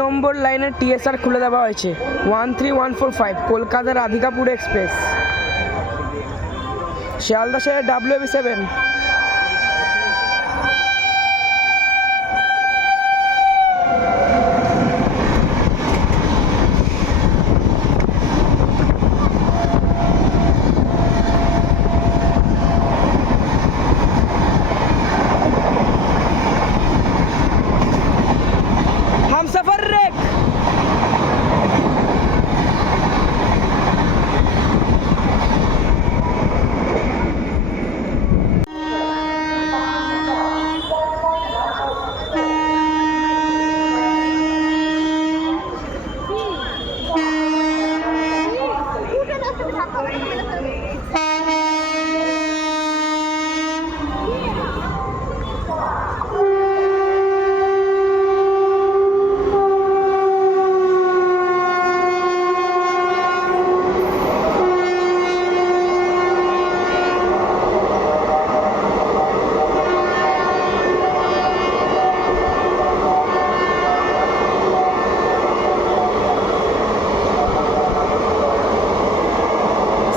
নম্বর লাইনের TSR খুলে দেওয়া হয়েছে 13145 কলকাতা রাধিকাপুর এক্সপ্রেস। শিয়ালদা শহরে WB7। हमसफर रेक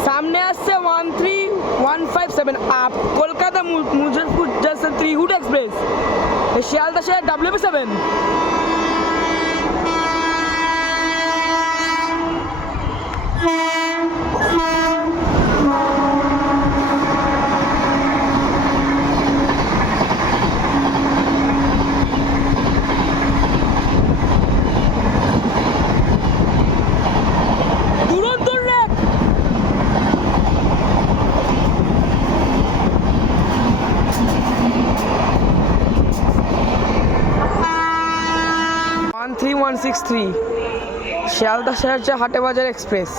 सामने আসছে 13157 up Kolkata Muzaffarpur junction Tirhut express. Sealdah শহরে WB7। দুরন্ত রেক 13163 শিয়ালদা শহর হাটে বাজার এক্সপ্রেস।